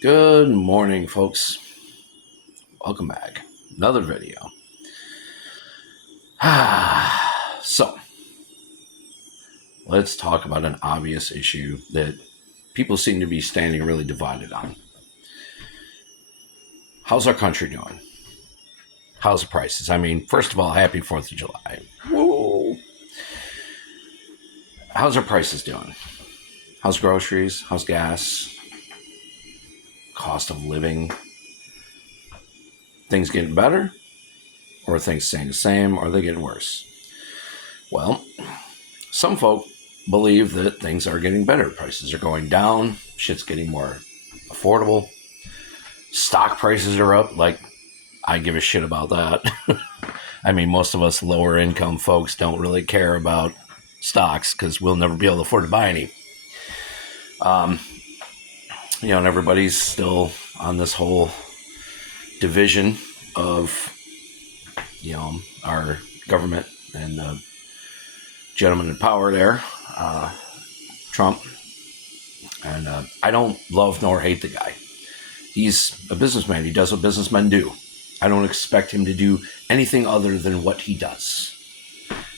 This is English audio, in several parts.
Good morning, folks. Welcome back. Another video. So, let's talk about an obvious issue that people seem to be standing really divided on. How's our country doing? How's the prices? I mean, first of all, happy 4th of July. Woo! How's our prices doing? How's groceries? How's gas? Cost of living? Things getting better? Or are things staying the same? Or are they getting worse? Well, some folk believe that things are getting better. Prices are going down. Shit's getting more affordable. Stock prices are up. Like, I give a shit about that. I mean, most of us lower income folks don't really care about stocks because we'll never be able to afford to buy any. And everybody's still on this whole division of, our government and the gentleman in power there, Trump. And I don't love nor hate the guy. He's a businessman. He does what businessmen do. I don't expect him to do anything other than what he does.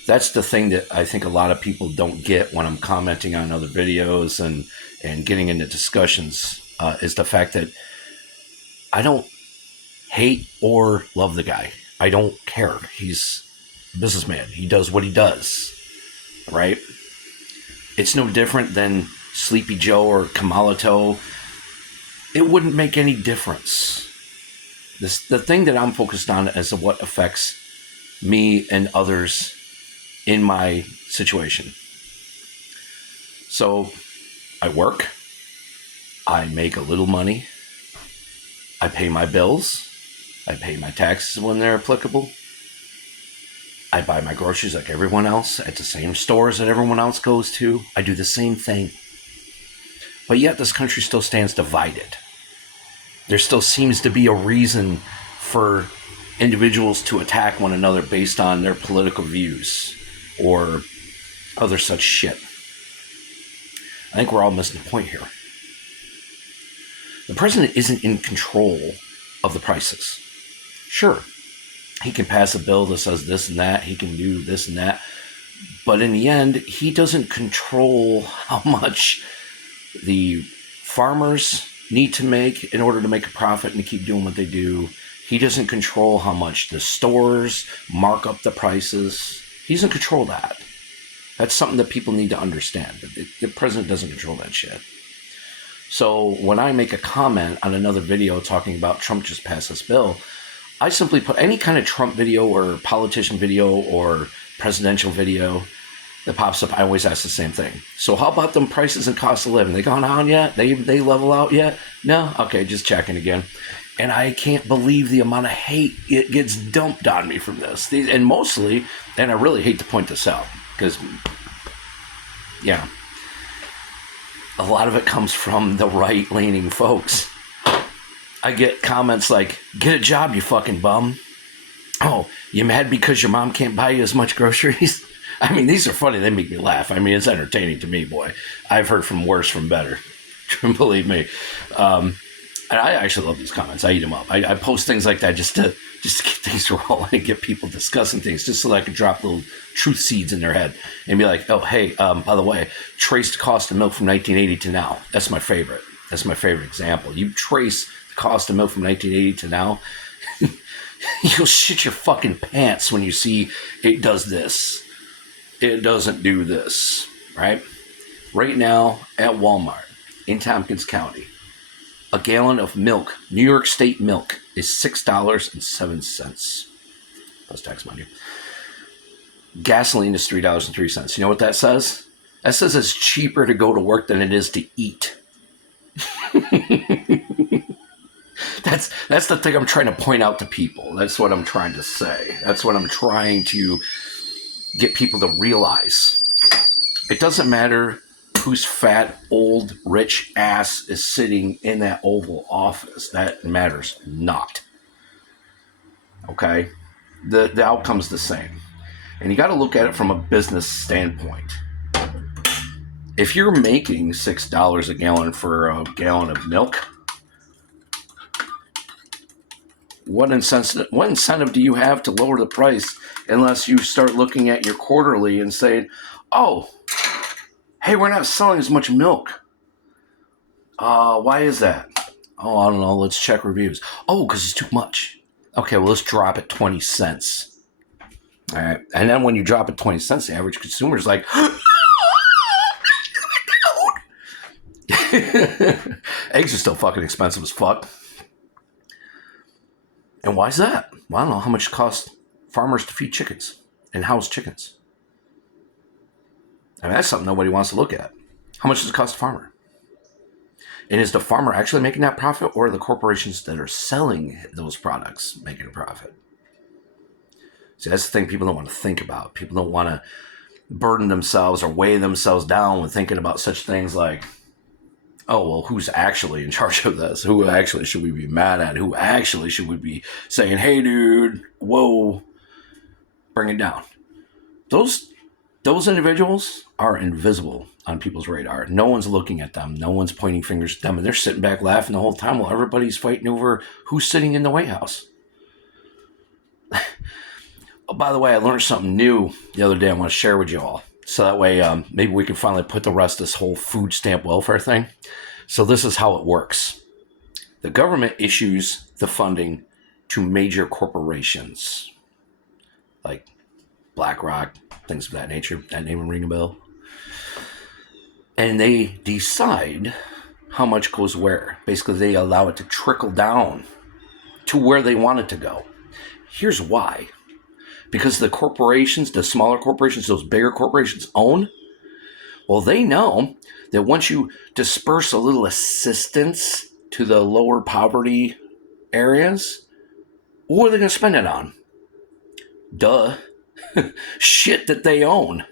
That's the thing that I think a lot of people don't get when I'm commenting on other videos and getting into discussions, is the fact that I don't hate or love the guy. I don't care. He's a businessman. He does what he does, right? It's no different than Sleepy Joe or Kamala Toe. It wouldn't make any difference. The thing that I'm focused on is what affects me and others in my situation. So I work. I make a little money. I pay my bills. I pay my taxes when they're applicable. I buy my groceries like everyone else at the same stores that everyone else goes to. I do the same thing. But yet this country still stands divided. There still seems to be a reason for individuals to attack one another based on their political views or other such shit. I think we're all missing the point here. The president isn't in control of the prices. Sure, he can pass a bill that says this and that. He can do this and that. But in the end, he doesn't control how much the farmers need to make in order to make a profit and to keep doing what they do. He doesn't control how much the stores mark up the prices. He doesn't control that. That's something that people need to understand. The president doesn't control that shit. So when I make a comment on another video talking about Trump just passed this bill, I simply put any kind of Trump video or politician video or presidential video that pops up. I always ask the same thing. So how about them prices and cost of living? They gone on yet? They level out yet? No? Okay, just checking again. And I can't believe the amount of hate it gets dumped on me from this. And mostly, and I really hate to point this out, because, a lot of it comes from the right-leaning folks. I get comments like, get a job, you fucking bum. Oh, you mad because your mom can't buy you as much groceries? I mean, these are funny. They make me laugh. I mean, it's entertaining to me, boy. I've heard from worse from better. Believe me. And I actually love these comments. I eat them up. I post things like that just to get things rolling and get people discussing things, just so that I can drop little truth seeds in their head and be like, oh, hey, by the way, trace the cost of milk from 1980 to now. That's my favorite. That's my favorite example. You trace the cost of milk from 1980 to now, you'll shit your fucking pants when you see it does this. It doesn't do this, right? Right now at Walmart in Tompkins County, a gallon of milk, New York State milk, is $6.07. Plus tax, mind you. Gasoline is $3.03. You know what that says? That says it's cheaper to go to work than it is to eat. That's the thing I'm trying to point out to people. That's what I'm trying to say. That's what I'm trying to get people to realize. It doesn't matter whose fat, old, rich ass is sitting in that Oval Office. That matters not. Okay? The outcome's the same. And you got to look at it from a business standpoint. If you're making $6 a gallon for a gallon of milk, What incentive do you have to lower the price unless you start looking at your quarterly and saying, oh, hey, we're not selling as much milk. Why is that? Oh, I don't know. Let's check reviews. Oh, because it's too much. Okay, well, let's drop it 20 cents. All right. And then when you drop it 20 cents, the average consumer is like, eggs are still fucking expensive as fuck. And why is that? Well, I don't know how much it costs farmers to feed chickens and house chickens. I mean, that's something nobody wants to look at. How much does it cost a farmer? And is the farmer actually making that profit, or are the corporations that are selling those products making a profit? See, that's the thing people don't want to think about. People don't want to burden themselves or weigh themselves down with thinking about such things like, oh, well, who's actually in charge of this? Who actually should we be mad at? Who actually should we be saying, hey, dude, whoa, bring it down? Those individuals are invisible on people's radar. No one's looking at them. No one's pointing fingers at them. And they're sitting back laughing the whole time while everybody's fighting over who's sitting in the White House. Oh, by the way, I learned something new the other day I want to share with you all. So that way, maybe we can finally put the rest of this whole food stamp welfare thing. So this is how it works. The government issues the funding to major corporations like BlackRock, things of that nature. That name will ring a bell. And they decide how much goes where. Basically, they allow it to trickle down to where they want it to go. Here's why. Because the corporations, the smaller corporations, those bigger corporations own, well, they know that once you disperse a little assistance to the lower poverty areas, what are they going to spend it on? Duh. Shit that they own.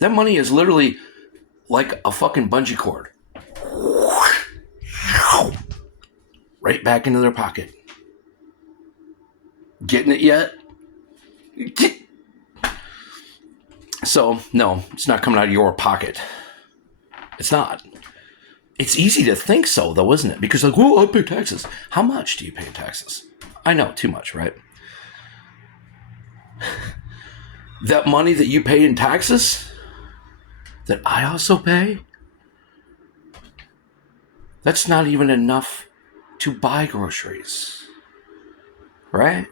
That money is literally like a fucking bungee cord. Right back into their pocket. Getting it yet? So, no, it's not coming out of your pocket. It's not. It's easy to think so, though, isn't it? Because, like, well, I pay taxes. How much do you pay in taxes? I know, too much, right? That money that you pay in taxes, that I also pay, that's not even enough to buy groceries. Right?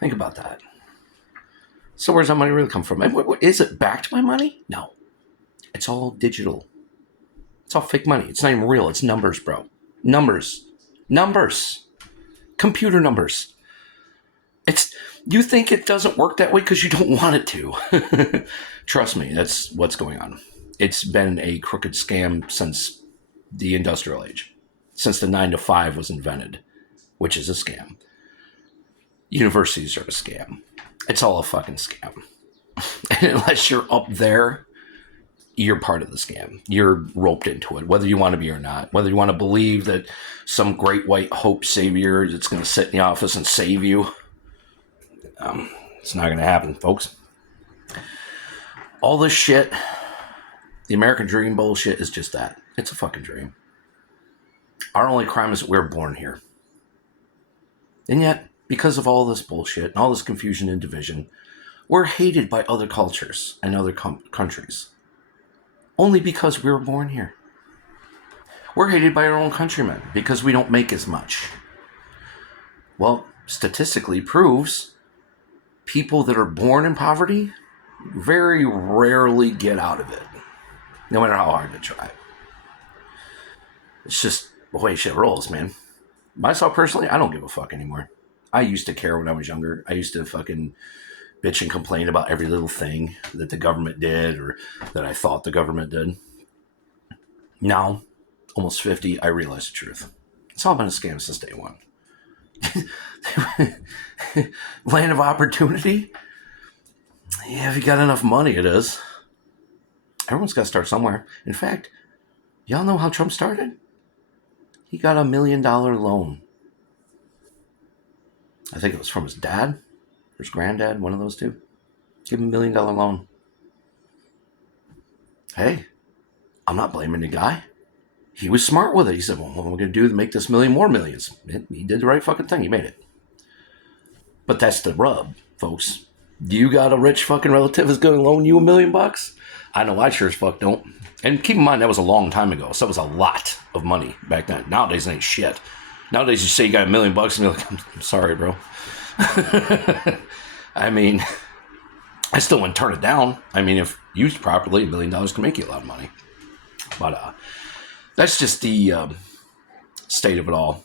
Think about that. So where's that money really come from? Is it backed by money? No. It's all digital. It's all fake money. It's not even real. It's numbers, bro. Numbers. Computer numbers. You think it doesn't work that way because you don't want it to. Trust me, that's what's going on. It's been a crooked scam since the industrial age. Since the 9-to-5 was invented, which is a scam. Universities are a scam. It's all a fucking scam. And unless you're up there, you're part of the scam. You're roped into it, whether you want to be or not. Whether you want to believe that some great white hope savior that's going to sit in the office and save you. It's not going to happen, folks. All this shit, the American dream bullshit, is just that. It's a fucking dream. Our only crime is that we're born here. And yet, because of all this bullshit and all this confusion and division, we're hated by other cultures and other countries. Only because we were born here. We're hated by our own countrymen because we don't make as much. Well, statistically proves people that are born in poverty very rarely get out of it, no matter how hard they try. It's just the way shit rolls, man. Myself personally, I don't give a fuck anymore. I used to care when I was younger. I used to fucking bitch and complain about every little thing that the government did or that I thought the government did. Now, almost 50, I realize the truth. It's all been a scam since day one. Land of opportunity? Yeah, if you got enough money, it is. Everyone's got to start somewhere. In fact, y'all know how Trump started? He got $1 million loan. I think it was from his dad or his granddad, one of those two. Give him $1 million loan. Hey, I'm not blaming the guy. he was smart with it. He said, well, what am I going to do to make this million more millions? He did the right fucking thing. He made it. But that's the rub, folks. You got a rich fucking relative that's going to loan you $1 million? I know I sure as fuck don't. And keep in mind, that was a long time ago. So it was a lot of money back then. Nowadays, it ain't shit. Nowadays, you say you got $1 million and you're like, I'm sorry, bro. I mean, I still wouldn't turn it down. I mean, if used properly, $1 million can make you a lot of money. But that's just the state of it all.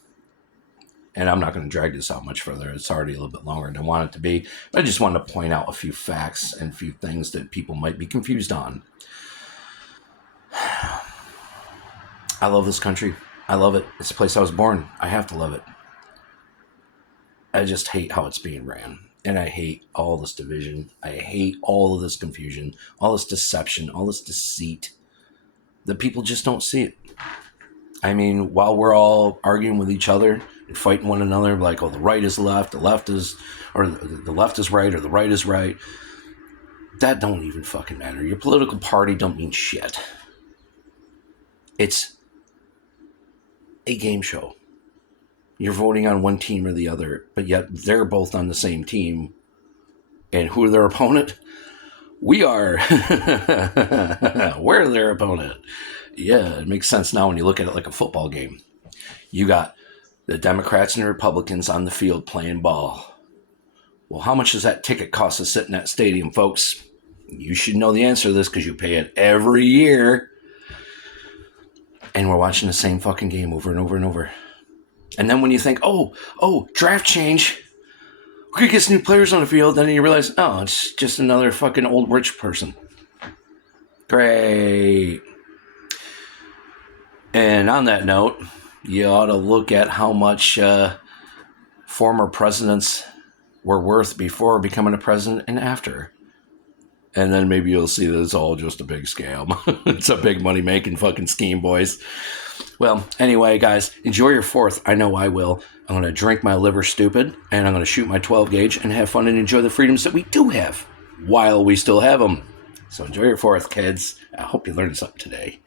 And I'm not going to drag this out much further. It's already a little bit longer than I want it to be. But I just wanted to point out a few facts and a few things that people might be confused on. I love this country. I love it. It's the place I was born. I have to love it. I just hate how it's being ran. And I hate all this division. I hate all of this confusion, all this deception, all this deceit. The people just don't see it. I mean, while we're all arguing with each other and fighting one another, like, oh, the right is left, the left is, or the left is right, or the right is right, that don't even fucking matter. Your political party don't mean shit. It's a game show. You're voting on one team or the other, but yet they're both on the same team. And who are their opponent? We are. We're their opponent. Yeah, it makes sense now when you look at it like a football game. You got the Democrats and the Republicans on the field playing ball. Well, how much does that ticket cost to sit in that stadium, folks? You should know the answer to this because you pay it every year. And we're watching the same fucking game over and over and over. And then when you think, oh, draft change, we're going to get some new players on the field, then you realize, oh, it's just another fucking old rich person. Great. And on that note, you ought to look at how much former presidents were worth before becoming a president and after. And then maybe you'll see that it's all just a big scam. It's a big money-making fucking scheme, boys. Well, anyway, guys, enjoy your 4th. I know I will. I'm going to drink my liver stupid, and I'm going to shoot my 12 gauge and have fun and enjoy the freedoms that we do have while we still have them. So enjoy your 4th, kids. I hope you learned something today.